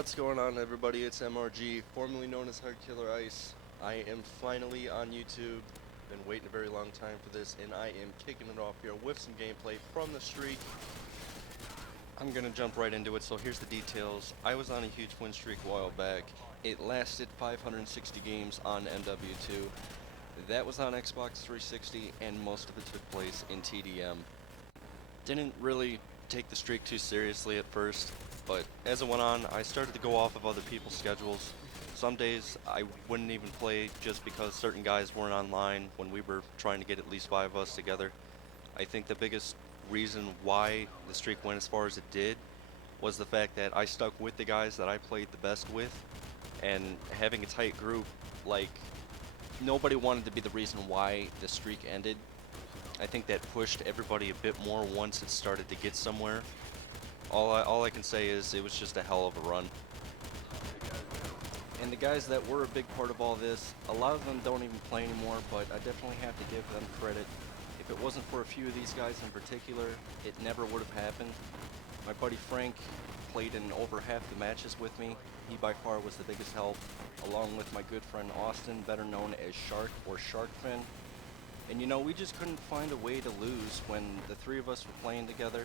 What's going on, everybody? It's MRG, formerly known as HiredKillerIce. I am finally on YouTube. Been waiting a very long time for this, and I am kicking it off here with some gameplay from the streak. I'm gonna jump right into it, so here's the details. I was on a huge win streak a while back. It lasted 560 games on MW2. That was on Xbox 360, and most of it took place in TDM. Didn't really take the streak too seriously at first, but as it went on, I started to go off of other people's schedules. Some days I wouldn't even play just because certain guys weren't online when we were trying to get at least 5 of us together. I think the biggest reason why the streak went as far as it did was the fact that I stuck with the guys that I played the best with, and having a tight group, like, nobody wanted to be the reason why the streak ended. I think that pushed everybody a bit more once it started to get somewhere. All I can say is it was just a hell of a run. And the guys that were a big part of all this, a lot of them don't even play anymore, but I definitely have to give them credit. If it wasn't for a few of these guys in particular, it never would have happened. My buddy Frank played in over half the matches with me. He by far was the biggest help, along with my good friend Austin, better known as Shark or Sharkfin. And you know, we just couldn't find a way to lose when the three of us were playing together.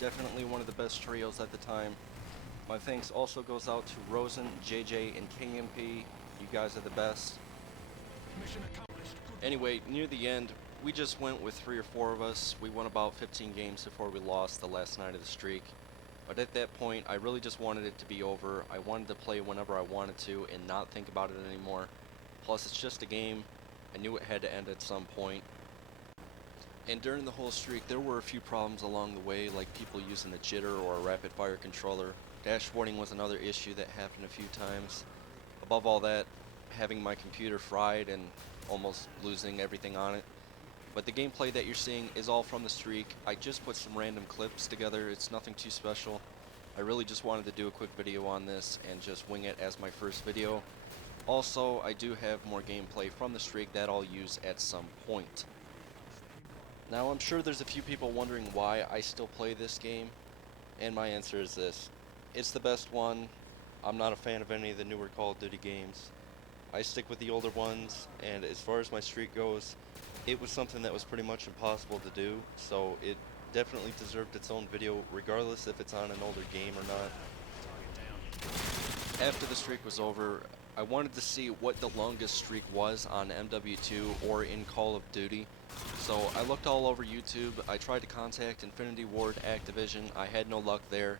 Definitely one of the best trios at the time. My thanks also goes out to Rosen, JJ, and KMP. You guys are the best. Anyway, near the end, we just went with 3 or 4 of us. We won about 15 games before we lost the last night of the streak. But at that point, I really just wanted it to be over. I wanted to play whenever I wanted to and not think about it anymore. Plus, it's just a game. I knew it had to end at some point. And during the whole streak, there were a few problems along the way, like people using a jitter or a rapid fire controller. Dashboarding was another issue that happened a few times. Above all that, having my computer fried and almost losing everything on it. But the gameplay that you're seeing is all from the streak. I just put some random clips together. It's nothing too special. I really just wanted to do a quick video on this and just wing it as my first video. Also, I do have more gameplay from the streak that I'll use at some point. Now, I'm sure there's a few people wondering why I still play this game, and my answer is this. It's the best one. I'm not a fan of any of the newer Call of Duty games. I stick with the older ones, and as far as my streak goes, it was something that was pretty much impossible to do, so it definitely deserved its own video, regardless if it's on an older game or not. After the streak was over, I wanted to see what the longest streak was on MW2 or in Call of Duty. So I looked all over YouTube. I tried to contact Infinity Ward, Activision. I had no luck there.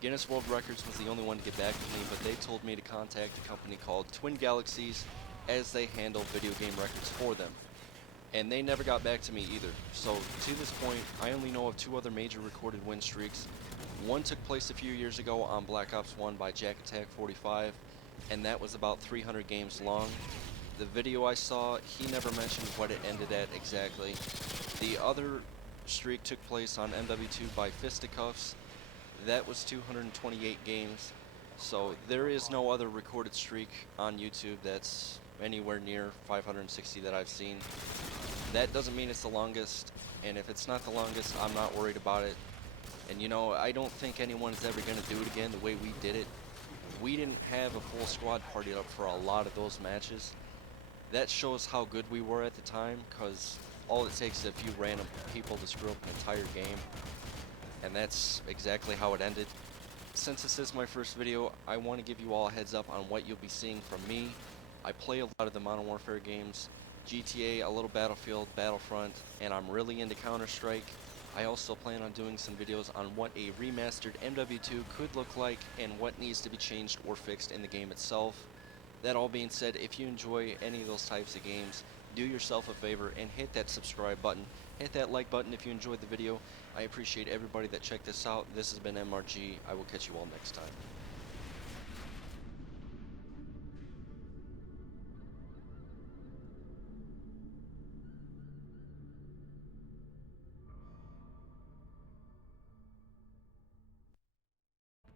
Guinness World Records was the only one to get back to me, but they told me to contact a company called Twin Galaxies, as they handle video game records for them. And they never got back to me either. So to this point, I only know of 2 other major recorded win streaks. One took place a few years ago on Black Ops 1 by Jack Attack 45, and that was about 300 games long. The video I saw, he never mentioned what it ended at exactly. The other streak took place on MW2 by Fisticuffs. That was 228 games. So there is no other recorded streak on YouTube that's anywhere near 560 that I've seen. That doesn't mean it's the longest, and if it's not the longest, I'm not worried about it. And you know, I don't think anyone's ever going to do it again the way we did it. We didn't have a full squad partied up for a lot of those matches. That shows how good we were at the time, because all it takes is a few random people to screw up an entire game. And that's exactly how it ended. Since this is my first video, I want to give you all a heads up on what you'll be seeing from me. I play a lot of the Modern Warfare games, GTA, a little Battlefield, Battlefront, and I'm really into Counter-Strike. I also plan on doing some videos on what a remastered MW2 could look like and what needs to be changed or fixed in the game itself. That all being said, if you enjoy any of those types of games, do yourself a favor and hit that subscribe button. Hit that like button if you enjoyed the video. I appreciate everybody that checked this out. This has been MRG. I will catch you all next time.